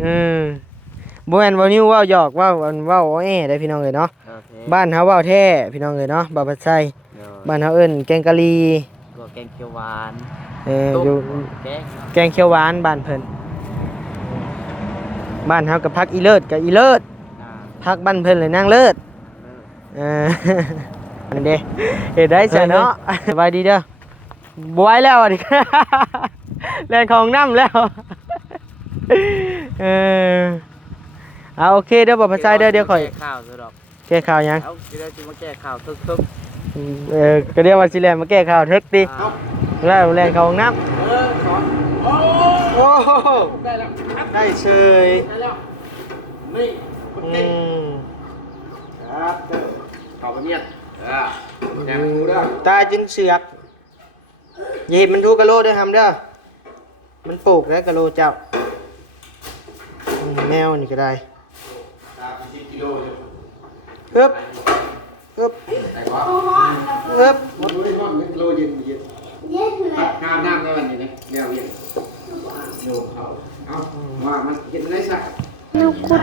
เออบ่แม่นเว้านิ้วเว้าหยอกเว้าอันเว้าแอ้ได้พี่น้องเอ้ยเนาะบ้านเฮาเว้าแท้พี่น้องเอ้ยเนาะบ่าวปัดไส้บ้านเฮาเอิ้นแกงกะหรี่ก็แกงเขียวหวานอยู่แกงเขียวหวานบ้านเพิ่นบ้านเฮาก็พักอีเลิศกับอีเลิศพักบ้านเพิ่นเลยนางเลิศนั่นเด้เฮ็ดได้ซะเนาะสบายดีเด้อบ่ไหวแล้วอ่ะดิแล่นของน้ำแล้วเอาโอเคเด้อบ่ภาษาเด้อเดี๋ยวค่อยแก้ข่าวซะดอก แก้ข่าวยังเอาสิได้สิมาแก้ข่าวทึกก็เรียกว่าสิแลนมาแก้ข่าวทึกติแล้วแล่นเข้าห้องน้ำสอนโอ้ได้แล้วได้เฉยได้แล้วนี่คนเก่งครับเข้าไปเมียนแกมูเด้อตาจินเสือกอย่าเห็นมันทุกกะโลเด้อทำเด้อมันปลูกแล้วกะโลเจ้าแมวนี่ก็ได้10 กิโลอยู่ฮึบฮึบได้บ่ฮึบบ่รู้ได้บ่1 กิโลเย็นข้าวน้ำได้วันนี้นะแนวเย็นโยกเขาเอาว่ามันเห็นอะไรซะนกขุด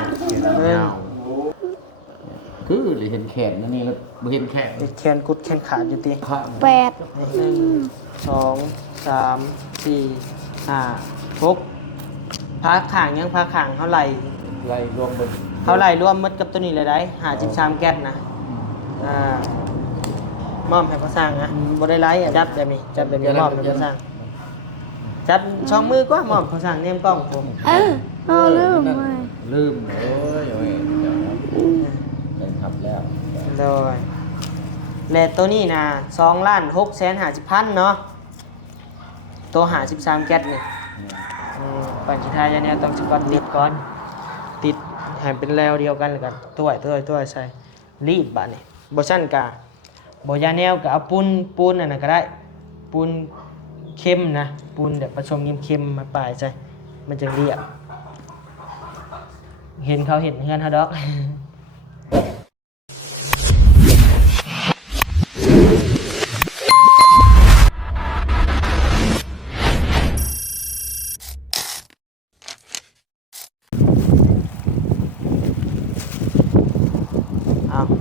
คือหรือเห็นแขนนั่นนี่แล้วบ่เห็นแขนแขนกุดแขนขาดอยู่ติ8 1 2 3 4 5 6พาข้างยังพาข้างเท่าไหร่ไล่รวมเบิดเท่าไหร่รวมหมดกับตัวนี้เลยได้53แก๊สนะมอบให้เขาสร้างนะบ่ได้ไล่จับแบบนี้จับแบบนี้มอบให้เขาสร้างจับช่องมือกว่ามอบเขาสร้างเนมกล้องผมลืมเลยโอ้ยเล่นขับแล้วโดยและตัวนี้นะ2,650,000เนาะตัว53แก๊สนี่ปัญชิทายาเนี่ยต้องสกอตติดก่อนติดให้เป็นแล้วเดียวกันเลยกันถ้วยใส่รีดบาดนี่บ่ซั่นกะบ่ยาแนวก็เอาปูนนั่นน่ะก็ได้ปูนเค็มนะปูนแบบผสมเค็มมาป้ายใส่มันจะเรียบเห็นเขาเห็นเฮือนเฮาดอก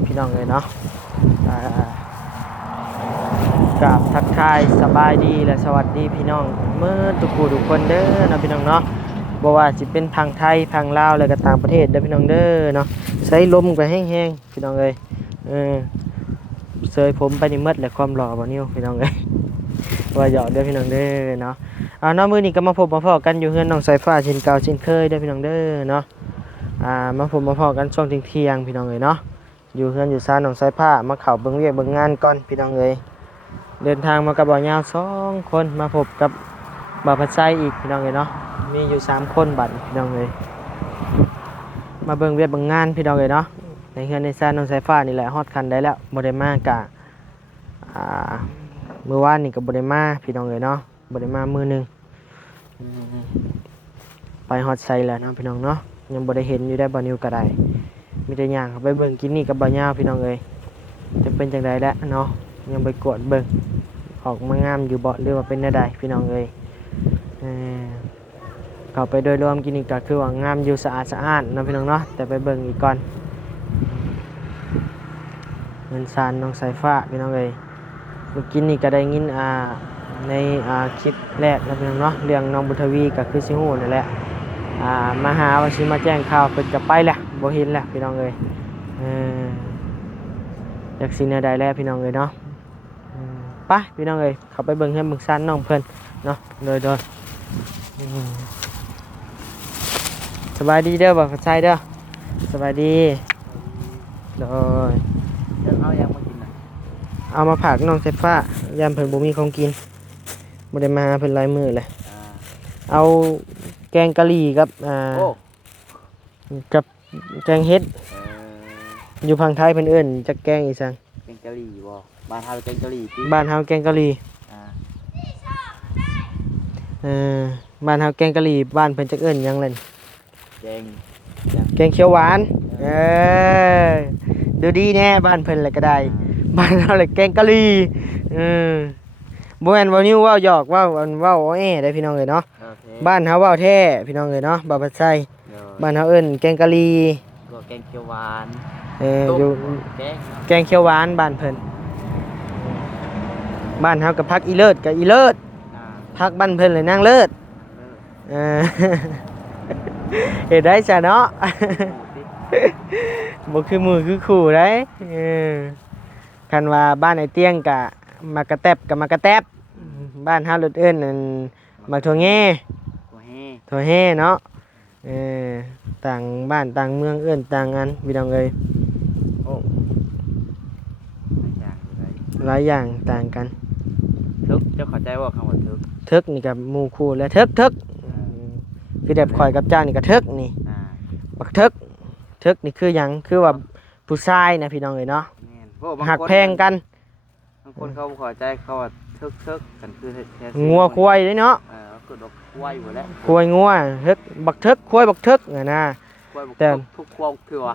พี่น้องเลยเนาะกราบทักทายสบายดีและสวัสดีพี่น้องเมื่อทุกคนเด้อนะพี่น้องเนาะบ่ว่าสิเป็นพังไทยพังลาวแล้วก็ต่างประเทศเด้อพี่น้องเด้อเนาะใช้ลมก็แห้งๆพี่น้องเอ้ยเสยผมไปนี่หมดแล้วความหล่อบ่นิ้วพี่น้องเอ้ยว่าหยอกเด้อพี่น้องเด้อเนาะเนาะมื้อนี้ก็มาพบมาพ้อกันอยู่เฮือนน้องสายฟ้าเช่นเก่าเช่นเคยเด้อพี่น้องเด้อเนาะมาพบมาพ้อกันช่วงเที่ยงพี่น้องเอ้ยเนาะอยู่เฮือนอยู่ซ่านหนองสายผ้ามาเข้าเบิ่งเวียกเบิ่งงานก่อนพี่น้องเอ้ยเดินทางมากับบ่าวยาว2คนมาพบกับบ่าวพัดไส้อีกพี่น้องเอ้ยเนาะมีอยู่3คนบัดพี่น้องเอ้ยมาเบิ่งเวียกเบิ่งงานพี่น้องเอ้ยเนาะในเฮือนในซ่านหนองสายฟ้านี่แหละฮอดคันได้แล้วบ่ได้มากะมื้อวานนี่ก็บ่ได้มาพี่น้องเอ้ยเนาะบ่ได้มามื้อนึงไปฮอดไสแล้วเนาะพี่น้องเนาะยังบ่ได้เห็นอยู่ได้บ่นิวก็ได้มีแต่ย่างไปเบิ่งกินนี่กับบ่าวยาวพี่น้องเอ้ยจะเป็นจังไดแล้วเนาะยังไปกวดเบิ่งออกมางามอยู่บ่หรือว่าเป็นแนวใดพี่น้องเอ้ยเข้าไปโดยรวมกินนี่ก็คือว่างามอยู่สะอาดเนาะพี่น้องเนาะแต่ไปเบิ่งอีกก่อนเงินซานน้องสายฟ้าพี่น้องเอ้ยเมื่อกี้นี่ก็ได้ยินในคลิปแรกนะพี่น้องเนาะเรื่องน้องบุญทวีก็คือสิฮู้นั่นแหละมาหาว่าสิมาแจ้งข่าวเพิ่นก็ไปแหละบ่เห็นแล้วพี่น้องเอ้ยอยากสิแนวใดแล้วพี่น้องเอ้ยเนาะไปพี่น้องเอ้ยเข้าไปเบิ่งให้เบิ่งซ่านน้องเพิ่นเนาะโดยสบายดีเด้อบ่าวชายเด้อสบายดีโดยเอายังมากินน่ะเอามาฝากน้องเซฟ้ายามเพิ่นบ่มีของกินบ่ได้มาเพิ่นหลายมื้อเลยเอาแกงกะหรี่กับกับแกงเฮ็ดอยู่พังไทยเพิ่นเอิ้นจักแกงอีสังแกงกะหรี่บ่บ้านเฮาแกงกะหรี่บ้านเฮาแกงกะหรี่บ้านเฮาแกงกะหรี่บ้านเพิ่นจักเอิ้นหยังเล่นแกงเขียวหวานดูดีแน่บ้านเพิ่นแหละก็ได้บ้านเฮาแหละแกงกะหรี่บ่แม่นว่านิ้วเว้าหยอกเว้าแอ้ได้พี่น้องเอ้ยเนาะ บ้านเฮาว่าวแท้พี่น้องเลยเนาะบ่าวปัดไส้บ้านเฮาเอิ้นแกงกะหรี่ ก็แกงเขียวหวาน อยู่ แกง แกงเขียวหวานบ้านเพิ่นบ้านเฮากับพักอีเลิศกับอีเลิศพักบ้านเพิ่นเลยนางเลิศเออ เฮ็ดได้ซะเนาะ บ่คือมือคือขู่ได้เออคันว่าบ้านไอ้เตียงกะมากระแตบกับมากระแตบบ้านเฮาเลิศเอิ้นนั่นมักถั่วแง่ ตัวแห้ ถั่วแห่เนาะเออต่างบ้านต่างเมืองเอิ้นต่างอันพี่น้องเอ้ยโอ้ อย่างไร หลายอย่างต่างกัน ทึกเจ้าเข้าใจว่าคำว่าทึก ทึกนี่กับหมู่คู่และทึกคือแบบข่อยกับเจ้านี่ก็ทึกนี่ อ่า บักทึกนี่คือหยังคือว่าผู้ชายนะพี่น้องเอ้ยเนาะ แม่นโอ้บาง หัก คน แพงกัน บางคนเขาบ่เข้าใจเขาว่าทึกกันคือแท้ งัวควายเด้เนาะ ก็ดอกควายอยู่แล้ว ควายงัวทึกบักทึกควายบักทึกน่ะนะ ควายบอก แต่ ทุกควายคือว่า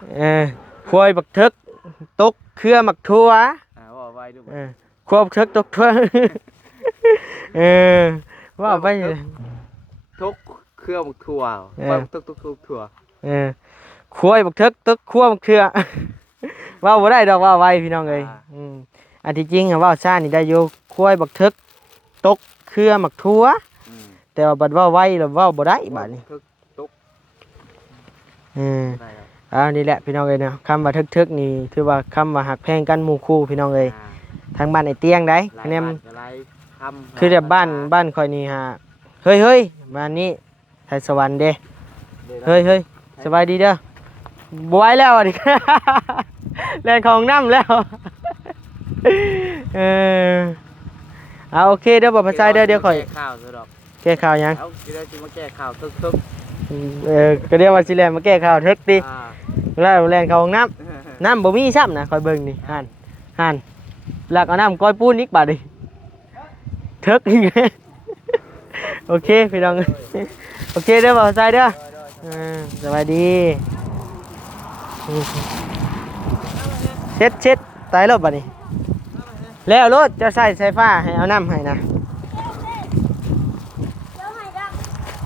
ควายบักทึกตกเครือมักทั่ว ว่าไว้ด้วย ควายบักทึกตกทั่ว เออว่าไป ทุกเครือบักทั่วควายทุกทั่ว ควายบักทึกตกคั่วบักเครือ ว่าบ่ได้ดอกว่าไว้พี่น้องเอ้ยอันที่จริงอะว่าซ่านี่ได้อยู่ควายบักทึกตกเครือมักทั่วแต่ว่าบัดว่าไว้แล้วเว้าบ่ได้บัดนี้ ทุก ได้แล้ว นี่แหละพี่น้องเอ้ยเนาะคำว่าทึกๆนี่คือว่าคำว่าหักแพงกันหมู่คู่พี่น้องเอ้ยทางบ้านไอ้เตียงได้คะแนนคือแบบบ้านข่อยนี่ฮะเฮ้ยบ้านนี้ไทยสวรรค์เด้เฮ้ยสบายดีเด้อบ่ไหวแล้วอ่ะดิ แรงของน้ำแล้ว เอาโอเคเด้อบ่ภาษาเด้อเดี๋ยวข่อย แก้ข่าวซะดอก แก้ข่าวหยัง เอาสิได้สิมาแก้ข่าวทึก ก็เรียกว่าสิแลนมาแก้ข่าวทึกติ อ่า แล้วแรงเขาห้องน้ำน้ำบ่มีซ้ำนะคอยเบิ่งนี่หันหลักเอาน้ำก้อยปูนอีกบาดดิทึกอีก โอเคพี่น้อง โอเคเด้อบ่าวใจเด้อสวัสดีเช็ดตายรถบัดนี้แล้วรถจะใส่ไฟฟ้าให้เอาน้ำให้นะ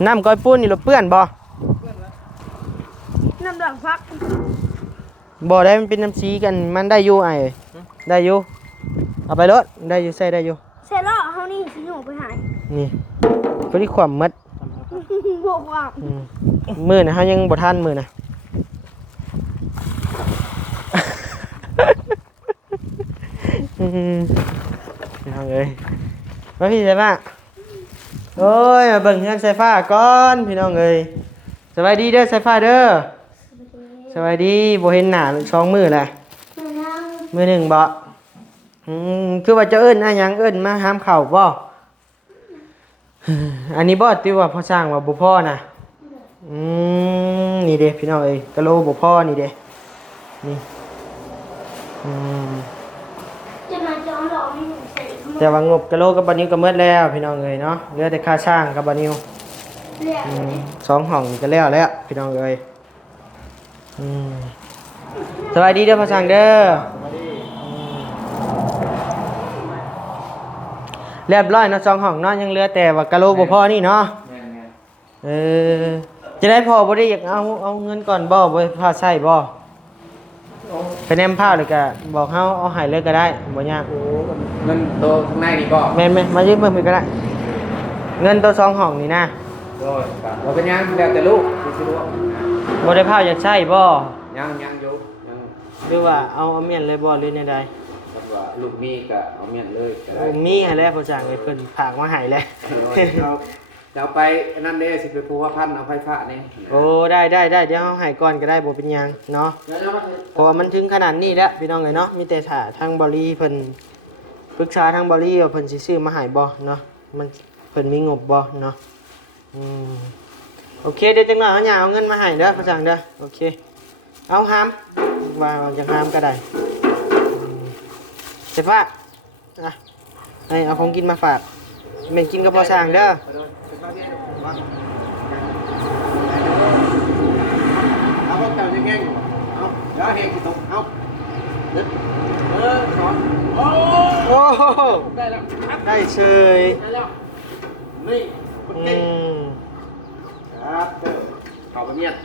น้ำก้อยปูนนี่รถเปื้อนบ่ น้ำด่างพัก บ่ได้มันเป็นน้ำสีกันมันได้อยู่ไอ้เอ้ยได้อยู่เอาไปรถได้อยู่ใส่ได้อยู่ เสร็จแล้วเฮานี่สิหนูไปหาย นี่ก็ที่ความมัด บอกว่า มือนะฮะยังบ่ทันมือนะพี่น้องเอ้ยมาพี่ใส่ฟ้าโอ้ยมาเบิ่งเฮือนใส่ฟ้าก่อนพี่น้องเอ้ยสบายดีเด้อใส่ฟ้าเด้อสบายดีบ่เห็นหน้าช่องมือแหละมือหนึ่งบ่คือว่าจะเอิ้นอะหยังเอิ้นมาหามเข่าบ่อันนี้บ่ติว่าพ่อสร้างว่าบ่พ่อน่ะนี่เด้พี่น้องเอ้ยกะโหลบ่พ่อนี่เด้นี่จะมาจองดอกนี่ใส่ แต่ว่างบกะโหลกับบ่นิ้วก็หมดแล้วพี่น้องเอ้ยเนาะเหลือแต่ค่าสร้างกับบ่นิ้ว เรียก สองห้องก็แล้วพี่น้องเอ้ยสวัสดีเด้อพ่อสร้างเด้อเรียบร้อยเนาะสองห้องเนาะยังเหลือแต่ว่ากะโหลบ่พอนี่เนาะจะได้พอบ่ได้อยากเอาเงินก่อนบ่พาใช้บ่ไปแนมผ้าเลยก็บอกเฮาเอาให้เลยก็ได้บ่ยาก เงินโตข้างในนี่บ่ แม่นมายืมเพิ่มก็ได้เงินตัวสองห้องนี่นะ โดยบ่เป็นหยังแล้วแต่ลูกสิรู้ บ่ได้ผ้าอยากใช้บ่ ยังอยู่ยัง หรือว่าเอาเมียนเลยบ่หรือแนวใด คันว่าลูกมีก็เอาเมียนเลยก็ได้ มีให้แล้วพ่อจ้างให้เพิ่นฝากมาให้แล้ว เอาไปนั่นเด้สิไปปูว่าพันเอาไฟฟ้านี่ โอ้ได้เดี๋ยวเอาให้ก่อนก็ได้บ่เป็นหยังเนาะ เดี๋ยวมา เพราะว่ามันถึงขนาดนี้แล้วพี่น้องเอ้ยเนาะมีแต่ถ้าทางบริเพิ่นปรึกษาทางบริว่าเพิ่นสิซื้อมาให้บ่เนาะมันเพิ่นมีงบบ่เนาะโอเคเดี๋ยวจังหน่อยเฮาย่าเอาเงินมาให้เด้อพ่อจ้างเด้อโอเคเอาหามว่าจังหามก็ได้เสร็จป่ะอ่ะให้เอาของกินมาฝากแม่นกินกับพ่อจ้างเด้อ เอาพวกเจ้ายังไงเอาเดี๋ยวเฮงตกเอาสอนโอ้ โอ้โห ได้แล้ว ได้เฉย ได้แล้วนี่คน อื เก่ง ม ครับเขาไปเมียน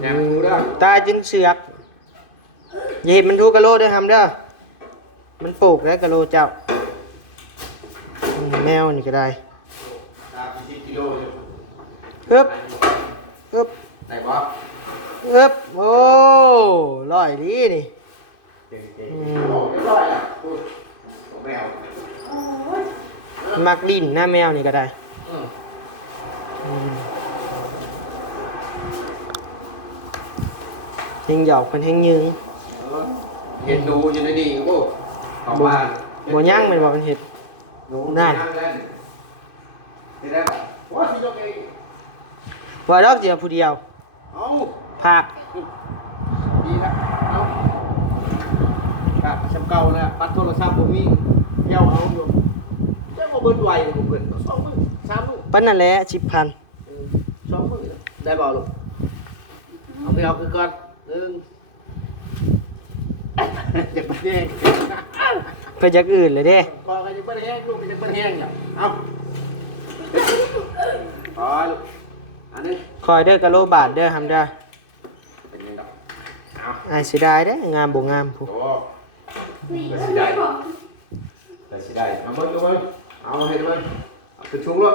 แหนมกูเด้อ ตาจึงเสือกอย่าเห็นมันทุกกะโลเด้อทำเด้อมันปลูกแล้วกะโลเจ้าแมวนี่ก็ได้ ตาเป็น10 กิโลอยู่ ฮึบฮึบ ได้บ่ ฮึบโอ้ร้อยดีนี่ เก่งๆโอ้เรียบร้อยแล้วโอ้แมว มักลิ้นหน้าแมวนี่ก็ได้ อืม แห้งหยอกเป็นแห้งยืง เห็นดูอยู่ในนี่โอ้ของบ้าน บ่ย่างแมันบ่เป็นเห็ด นั่น นี่ได้ว่าสิยกเอง ว่าดอกเดียวผู้เดียว เอา ผัก ดีนะเอากะชำเก่านะปัดโทรศัพท์ผมมีเย้าเอาอยู่เจ้าบ่เบิดไวเลยผมเพิ่น2 มื้อ 3 มื้อ ปั้นนั่นแหละ10,000 2 มื้อได้บ่ลูกเอาไปเอาคือก่อน1เจ็บบ่แห้ง ไปจากอื่นเลยเด้ ก่อนก็จะบ่แห้งลูกก็จะบ่แห้งเนี่ยเอาพอลูกอันนี้ คอยเด้อกะโลบาทเด้อทำเด้อ เป็นยังไงเอา อายเสียดายเด้องามบ่งามผู้ โอ้เดี๋ยวสิได้เดี๋ยวสิได้เอาเบิ่งดูเบิ่งเอาให้ดูเบิ่งเอาขึ้นชุงลูก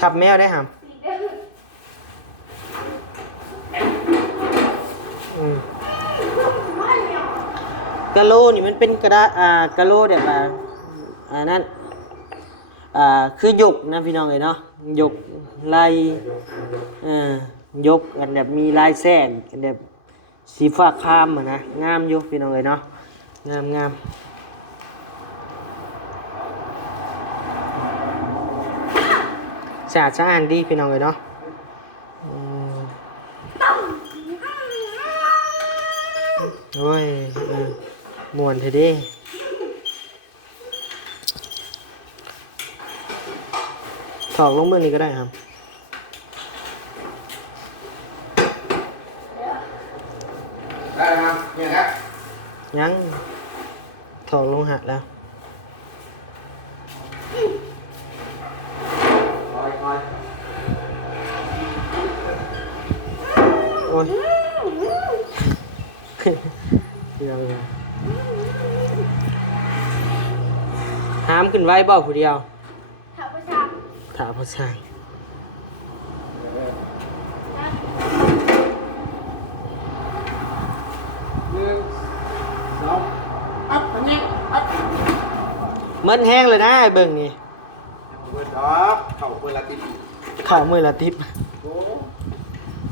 ทับแมวได้หำกะโลนี่มันเป็นกระดาษกะโลแบบนั่นคือหยกนะพี่น้องเอ้ยเนาะหยกลายหยกกันแบบมีลายแส้นกันแบบสีฟ้าครามอะนะงามอยู่พี่น้องเอ้ยเนาะงามสะอาดสะอ้านดีพี่น้องเอ้ยเนาะโอ้ยม่วนเถอะเดิถอกลงเบื้องนี้ก็ได้ครับได้ครับเนี่ยครับ ยังถอกลงหักแล้ว คอยคอย โอ้ยเดี๋ยวหามขึ้นไว้บ่ผู้เดียว ถามประชา ถาพ่อช่าง 1 2อัพอันนี้อัพ มันแห้งเลยนะไอ้เบิ่งนี่ เบิดดอกเข้าเปิดละติ ข้าวมือละทิป โอ้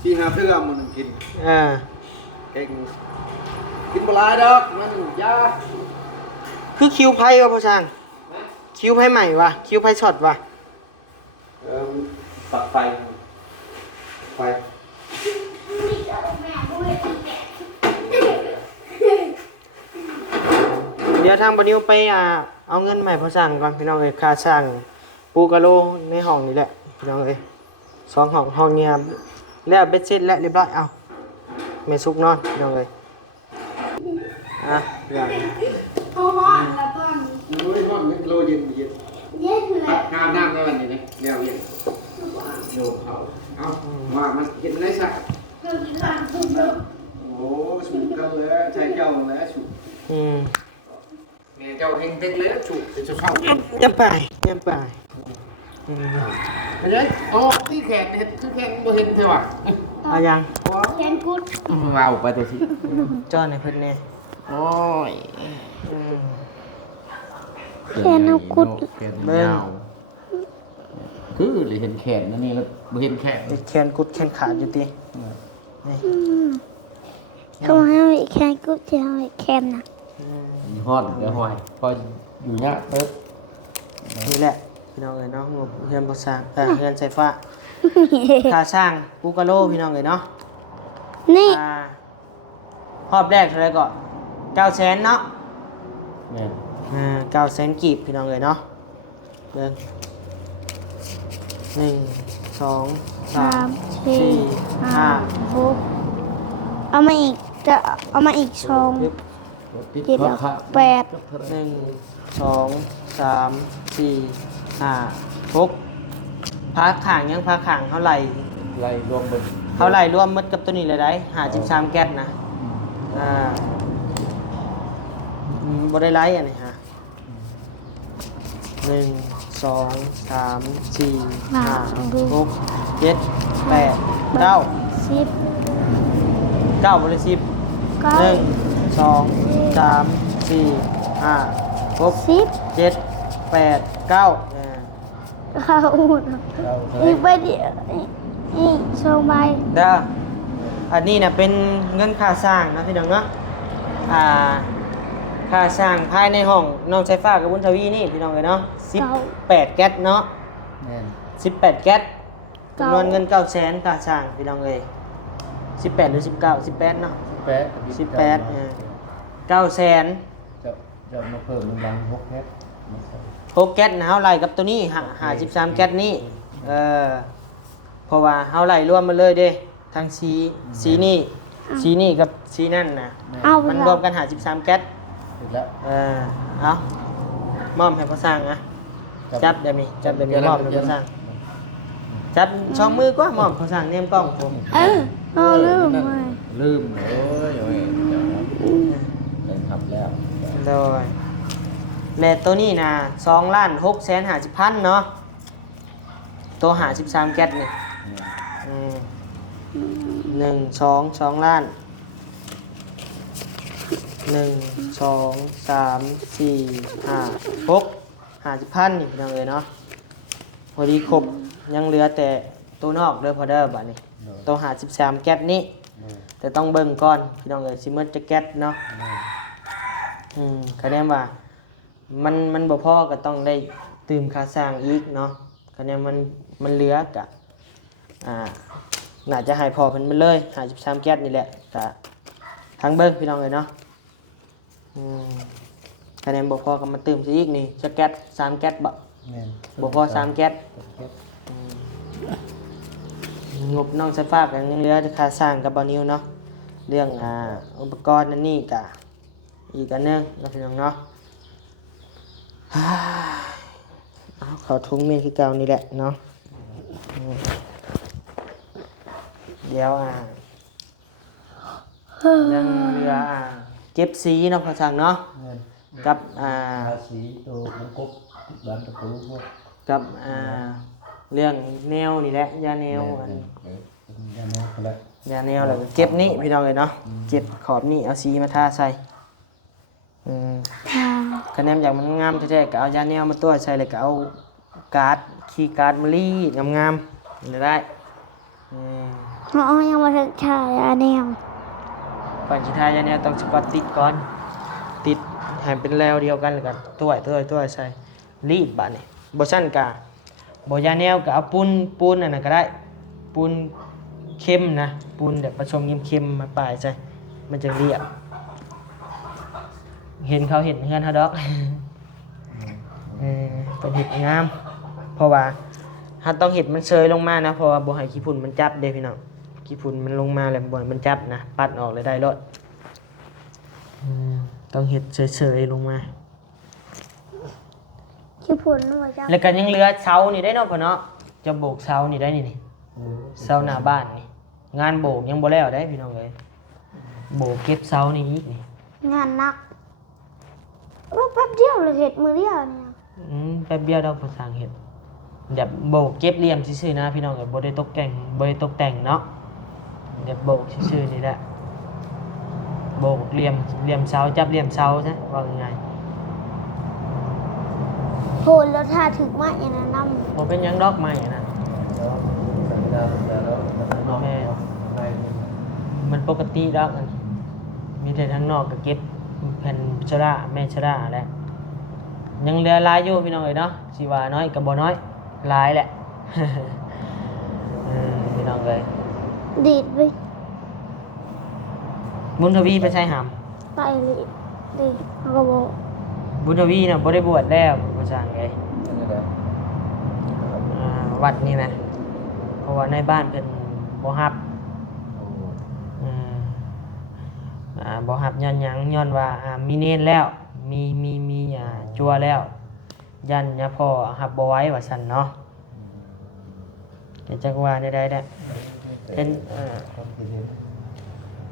4-5เทื่อมื้อนึงกินเก่งกินบ่หลายดอกมันยา คือคิวไพ่วะพ่อช่างคิวไพ่ใหม่วะคิวไพ่ช็อตวะ ปักไฟไฟ เดี๋ยวทางบนิวไปเอาเงินใหม่พ่อช่างก่อนพี่น้องเอ้ยค่าช่างปูกะโลในห้องนี่แหละพี่น้องเอ้ย2 ห้องเนี่ยแล้วเบ็ดเสร็จแล้วเรียบร้อยเอาแม่ซุกนอนพี่น้องเอ้ยอย่าง เพราะว่าแล้วก็ ดูไอ้ก้อนโลเย็นเย็น เย็นอยู่แล้ว ข้าวน้ำได้วันนี้นะแนวเย็นโยกเขาเอาว่ามันเย็นได้สัก เกิดการทุบเลย โอ้สูงกันเลยใช้เจ้าแล้วสูงแม่เจ้าเฮงเต็งเลยสูงเป็นเช้า ยับไปเป็นไงโอ้ที่แขกเห็นคือแขกบ่เห็นเท่าว่ะ เอายัง แขนกุด เอาไปตัวสิ จ้อนในเพิ่นแน่ โอ้ย แขนเอากุด แขนยาวคือเลยเห็นแขนนั่นนี่แล้วบ่เห็นแขน ติดแขนกุดแขนขาดอยู่ตินี่ เขาให้แขนกุดจะให้แขนนะ มีฮอดเดี๋ยวหอยพออยู่เนี้ยปึ๊บ นี่แหละพี่น้องเอ้ยเนาะงบเฮือนบ่สร้างเฮือนไฟฟ้าค่าสร้างปูกะโลพี่น้องเอ้ยเนาะ นี่ รอบแรกเท่าไหร่ก็900,000เนาะ แม่น 900,000กีบพี่น้องเอ้ยเนาะเบิ่ง1 2 3 4 5 6เอามาอีกจะเอามาอีก2 ติด 7 ราคา 8 1 2 3 4 5 6 พาข้างยังพาข้างเท่าไหร่ ไล่รวมเบิด เท่าไหร่รวมหมดกับตัวนี้เลยได้53แก๊สนะบ่ได้ไล่อันนี้ฮะ1 2 3 4 5 6 7 8 9 10 9บ่ได้10 9 1 2 3 4 5 6 10 7 8 9 ข้าวอุ่น เรา อีกใบเดียวนี่สองใบ เด้ออันนี้น่ะเป็นเงินค่าสร้างนะพี่น้องเนาะค่าสร้างภายในห้องน้องไฟฟ้ากับบุญทวีนี่พี่น้องเลยเนาะ18แก๊สเนาะ แม่น 18แก๊สจำนวนเงิน900,000ค่าสร้างพี่น้องเลย18หรือ19 18เนาะ แปะ 18900,000 จะมาเพิ่มมันดัง6แพ็คมาใส่ 6แก๊สนะเฮาไล่กับตัวนี้53แก๊สนี่เพราะว่าเฮาไล่รวมมาเลยเด้ทั้งสีนี่กับสีนั่นนะ เอาไป มันรวมกัน53แก๊ส ถึงแล้ว เอามอบให้พ่อสร้างนะจับเดี๋ยวนี้มอบให้พ่อสร้างจับช่องมือกว่ามอบพ่อสร้างเนมกล้องผม เอาลืมไป ลืมโอ้ยเดี๋ยวนะได้ทำแล้ว โดยและตัวนี้นะ2,650,000เนาะตัว53แก๊สนี่2 ล้าน1 2 3 4 5 6 50,000นี่พี่น้องเอ้ยเนาะพอดีครบยังเหลือแต่ตัวนอกเด้อพอเด้อบัดนี้ตัว53แก๊สนี้แต่ต้องเบิ่งก่อนพี่น้องเอ้ยสิหมดจะแก๊สเนาะคะแนนว่ามันบ่พอก็ต้องได้ตื่มค่าสร้างอีกเนาะคะแนนมันเหลือกะน่าจะให้พอเพิ่นไปเลย53แก๊สนี่แหละกะทางเบิ่งพี่น้องเอ้ยเนาะคะแนนบ่พอก็มาตื่มซะอีกนี่จะแก๊ส3แก๊สบ่ แม่น บ่พอ3แก๊สงบน้องไฟฟ้ากันยังเหลือค่าสร้างกับบ่นิวเนาะเรื่องอุปกรณ์นั่นนี่กะอีกอันนึงนะพี่น้องเนาะเอาเข้าถุงเมนคือเก่านี่แหละเนาะเดี๋ยวยังเหลือเก็บสีเนาะพ่อช่างเนาะ แม่น กับ ภาษีตัวของกบบ้านตะปูพวก กับเรื่องแนวนี่แหละยาแนวอัน ยาแนวคนละ ยาแนวแล้วก็เก็บนี่พี่น้องเลยเนาะเก็บขอบนี่เอาสีมาทาใส่ ค่ะ คะแนนอย่างมันงามแท้ๆก็เอายาแนวมาตัวใส่เลยก็เอาการ์ดคีย์การ์ดมารีดงามๆนี่ได้ น้องยังมาถึงชายอันนี้ ก่อนสิทายาแนวต้องสกอตติดก่อนติดให้เป็นแล้วเดียวกันแล้วก็ตัวใส่รีดบาดนี่บ่ซั่นกะบ่ยาแนวก็เอาปูนนั่นน่ะก็ได้ปูนเข้มนะปูนแบบผสมเค็มๆมาป้ายใส่มันจะเรียบเห็นเขาเห็นเฮือนเฮาดอกเป็นเห็ดงามเพราะว่าถ้าต้องเห็ดมันเชยลงมานะเพราะว่าบ่ให้ขี้ฝุ่นมันจับเด้พี่น้องขี้ฝุ่นมันลงมาแล้วบ่ให้มันจับนะปัดออกเลยได้รถต้องเห็ดเฉยๆลงมา ชื่อผลว่าจะ แล้วก็ยังเหลือเสานี่ได้เนาะพ่อเนาะจะโบกเสานี่ได้นี่เสาหน้าบ้านนี่งานโบกยังบ่แล้วได้พี่น้องเอ้ยโบกเก็บเสานี่อีกนี่ งานหนักว่าแป๊บเดียวเลยเห็ดมือเดียวเนี่ย แป๊บเดียวเราก็สร้างเห็ดแบบโบกเก็บเหลี่ยมซื่อๆนะพี่น้องเอ้ยบ่ได้ตกแต่งเนาะเดี๋ยวโบกซื่อๆนี่แหละโบกเหลี่ยมเสาจับเหลี่ยมเสาซะว่าง่าย โหแล้วถ้าถึงมาอย่างนั้นน ๆบ่เป็นหยังดอกไม้อะนะ แล้วสัญญาแล้วมันนอกใน มันปกติดอกอันมีแต่ทางนอกก็เก็บแผ่นชราแม่ชราแหละยังเหลือหลายอยู่พี่น้องเอ้ยเนาะสิว่าน้อยก็บ่น้อยหลายแหละ พี่น้องเอ้ย ำดีดไป บุญทวีไปใช้หาม ไปเลยดีเขาก็บอก บุญทวีน่ะบ่ได้บวชแล้วบ่สั่งไง นี่แหละ วัดนี่นะเพราะว่าในบ้านเพิ่นบ่ฮับบ่ฮับย้อนหยังย้อนว่ามีเนรแล้วมีจัวแล้วยันยาพ่อฮับบ่ไหว้ว่าซั่นเนาะ แกจักว่าได้ๆเป็น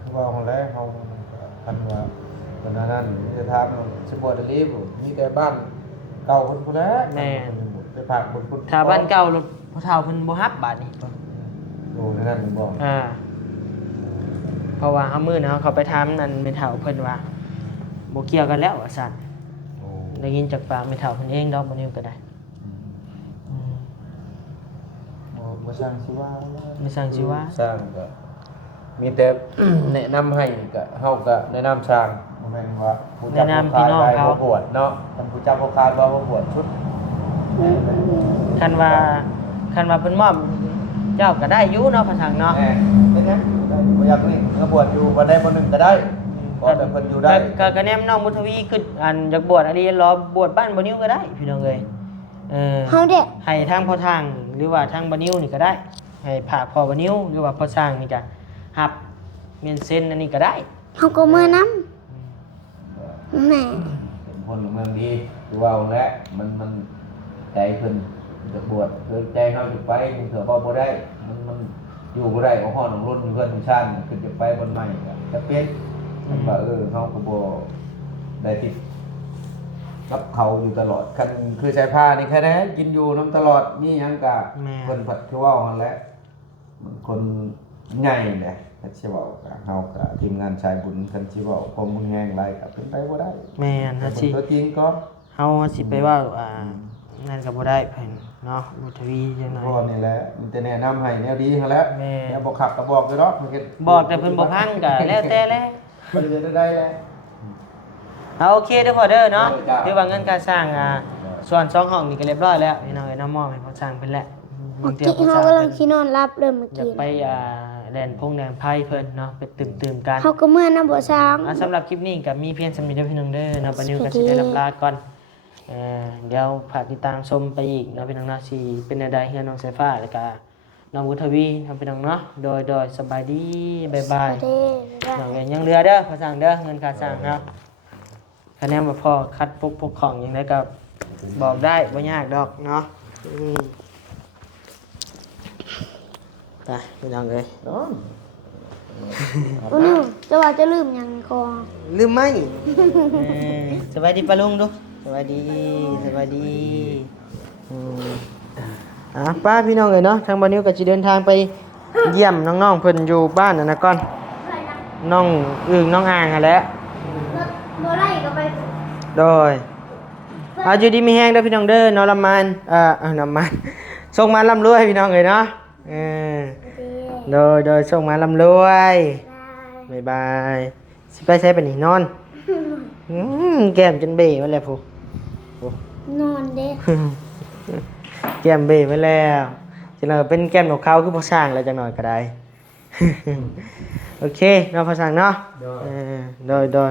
คือว่าของแรกเขาพันว่าวันนั้นจะทำสปอร์ตลีฟมีแต่บ้านเก่าคนคนแรกไปพาคนคน ถ้าบ้านเก่ารถพ่อเฒ่าเพิ่นบ่ฮับบาดนี้ โอ้นั่นผมบอก เพราะว่าเฮามื้อนะเขาไปถามนั่นแม่เฒ่าเพิ่นว่าบ่เกี่ยวกันแล้วว่าซั่น โอ้ ได้ยินจากปากแม่เฒ่าเพิ่นเองดอกบ่นิ้วก็ได้อืม มาสร้างชีวะ ไม่สร้างชีวะ สร้างก็มีแต่ แนะนำให้ก็เฮาก็แนะนำสร้างบ่แม่นว่าผู้จับผู้ขายได้บ่ปวดเนาะท่านผู้จับผู้ขายว่าบ่ปวดชุด คันว่าเพิ่นมอบเจ้าก็ได้อยู่เนาะภาษาเนาะ แหมเป็นไงได้บ่อยากนี่ก็บวชอยู่บ่ได้บ่หนึงก็ได้ก็แต่เพิ่นอยู่ได้ ก็แนมน้องบุญทวีคืออันอยากบวชอันนี้รอบวชบ้านบ่นิ้วก็ได้พี่น้องเอ้ยเฮาเด้ ให้ทางพ่อทางหรือว่าทางบ่นิ้วนี่ก็ได้ให้ผากพ่อบ่นิ้วหรือว่าพ่อสร้างนี่ก็รับเมียนเซ็นอันนี้ก็ได้ เฮาก็มื้อนํแหม่ เป็นคนเมืองดีคือว่าเอาแล้วมันใจเพิ่นจะบวชคือใจเฮาจะไปเถื่อบ่ได้มันอยู่บ่ได้เอาฮ้อนของรุ่นเพื่อนของชาติคือจะไปบนใหม่ก็จะเป็นมันว่าเฮาก็บ่ได้ติดกับเขาอยู่ตลอดคันคือใช้ผ้านี่แค่นั้นกินอยู่นํตลอดมีหยังก็เพิ่นผัดคือว่าหั่นแหละมันคนใหญ่แหละคันสิเว้าก็เฮาก็ทีมงานชายบุญคันสิเว้าความมึงแฮงหลายก็เป็นไปบ่ได้ แม่นฮะสิ ตัวจริงก็ เฮาสิไปว่านั่นก็บ่ได้เพิ่นเนาะบุญทวีจังได๋ พ่อนี่แหละมันจะแนะนำให้แนวดีหั่นแหละ แม่ แนวบ่ขับก็บอกอยู่เนาะมันก็ บอกแต่เพิ่นบ่พังก็แล้วแต่แหละ มันจะได้แหละ เอาโอเคเด้อพ่อเด้อเนาะ จ้ะ คือว่าเงินการสร้างส่วน2ห้องนี่ก็เรียบร้อยแล้วพี่น้องเอ้ยน้ำมอบให้พ่อสร้างเพิ่นแล้ว เมื่อ เที่ กี้ พ่อ เฮา สร้าง กำลัง เพิ่น สินอนรับเลยเมื่อ อยาก กี้ ไปแดนพงแดนไพ่เพิ่นเนาะไปตื่มๆกัน เฮาก็มื้อนํบ่ช้าง สำหรับคลิปนี้ก็มีเพียงสำหรับพี่น้องเด้อเนาะปานิวก็สิได้ลำลาก่อนเดี๋ยวฝากติดตามชมไปอีกเนาะพี่น้องเนาะสิเป็นใดๆเฮือนน้องสายฟ้าแล้วก็น้องวุฒวีทำพี่น้องเนาะโดยสบายดีบ๊ายบาย เด้อ น้องเอ้ยยังเหลือเด้อภาษาเด้อเงินค่าสร้างเนาะคะแนนบ่พอคัดพวกของอย่างไรก็บอกได้บ่ยากดอกเนาะไปพี่น้องเอ้ย เนาะ โอ้นูจะว่าจะลืมหยังก่อน ลืมไหมสวัสดีปะลุงดูสวัสดีป้าพี่น้องเลยเนาะทางบ้านนิ้วก็จะเดินทางไปเยี่ยมน้องๆเพิ่นอยู่บ้านนะก่อนน้องอึ่งน้องอ่างแหละ บ่ได้ก็ไป โดยอยู่ดีมีแห้งเด้อพี่น้องเด้อเนาะลำมันน้ำมันส่งมาลำรวยพี่น้องเลยเนาะโดยส่งมาลำรวยบ๊ายบายสิไปใช้เป็นนี่นอนแก้มจนเบ้มาแล้วพู นอนเด้ แก้มเบ้มาแล้วจังหน่อยเป็นแก้มของเขาคือพอสร้างแล้วจังหน่อยก็ได้ โอเคเนาะพอสร้างเนาะโดย